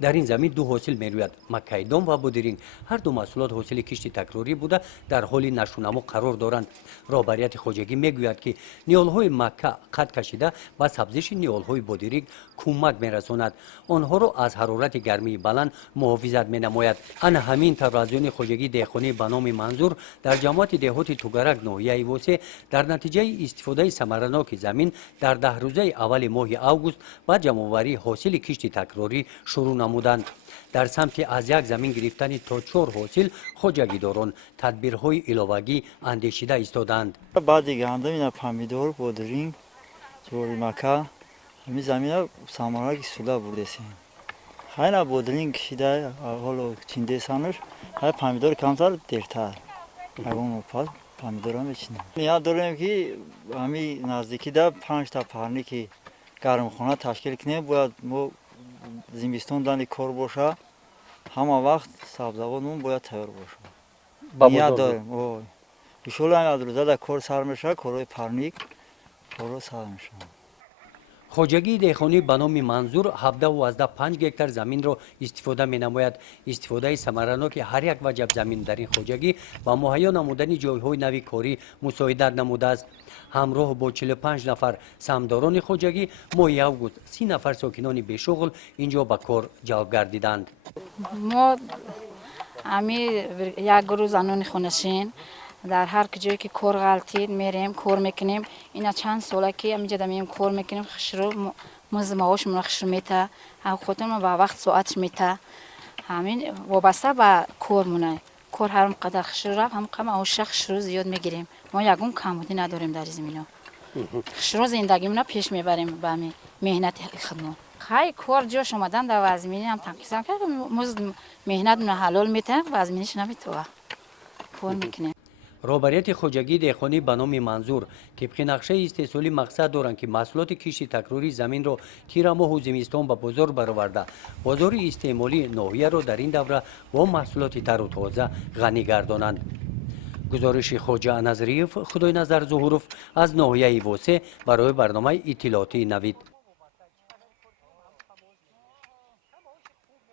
در این زمین دو حاصل میروید، مکیدام و بودرینگ. هر دو محصولات حاصل کشت تکراری بوده در حال نشونما قرار دارند. رهبریت خوجگی میگوید که نیالهای مکه قد کشیده و سبزش نیالهای بودرینگ کمک میرساند، آنها را از حرارت گرمی بلند محافظت مینماید. انا همین تبرزیون خوجگی دهقانی به نام منزور در جماعت دهات توگرک ناحیه واسع در نتیجه استفاده самараноки زمین در 10 روزه اول ماه اوگوست با جمع‌آوری حاصل کشت تکراری شروع نمودند. در سمت از یک زمین گرفتن تا 4 حاصل хочагидорон تدبیرهای علاوگی اندیشیده ایستادند. بعد گندم اینا پامیدور بودرینگ جوری مکه همین زمین самараноки سولا بردیم. خیلی بودرینگ کشیده حالا چنده سانش های پامیدور کمتر دیرتر. اون پاس پامیدورم میچینیم. نیاز داریم که همین نزدیکی ده 5 تا پارنی که گرم خونه تشکیل کنیم باید ما زمستون دانی کار باشه همه وقت سبزوانمون باید تیار باشه. نیاز داریم. ان شاءالله از روزه در کار سر میشه کارهای پارنیک کارو سر میشه. خوجگی دهقانی به نام منزور 17 و 15 گکتر زمین را استفاده می نماید. استفاده самараноки هر یک وجب زمین در این خوجگی و مهیا نمودن جایهای نوی کاری مساعدت نموده است. همراه با 45 نفر سمداران خوجگی ماه اوگوست 30 نفر سوکینانی بشوغل اینجا به کار جلب گردیدند. ما یک گروه زنان خونشین در هر جایی که کار غلطید میریم کار میکنیم. اینا چند ساله که همینجا داریم کار میکنیم. خشرو مزد معاش من خشرو میته هم خودمون با وقت ساعتش میته همین وابسته به کار مونه. کار هر قدر خشرو رفت هم قم اوش خشرو زیاد میگیریم. ما یگون کمبودی نداریم در زمینا. خشرو زندگیمون پیش میبریم با می مهنت خودمون. خیلی کار جاش اومدن در زمین هم تنقیزم که مزد مهنت من حلال میته و زمینش نمیتوه کار میکنیم. رهبریت خوجگی دهقانی به نام منزور طبق نقشه استحصالی مقصد دارند که محصولات کشت تکراری زمین را تیر ماه و زمستان به بازار برآورده بازار استعمالی ناحیه را در این دوره با محصولات تر و تازه غنی گردانند. گزارش خواجه نظریف خدای نظر ظهوروف از ناحیه واسع برای برنامه اطلاعاتی نوید.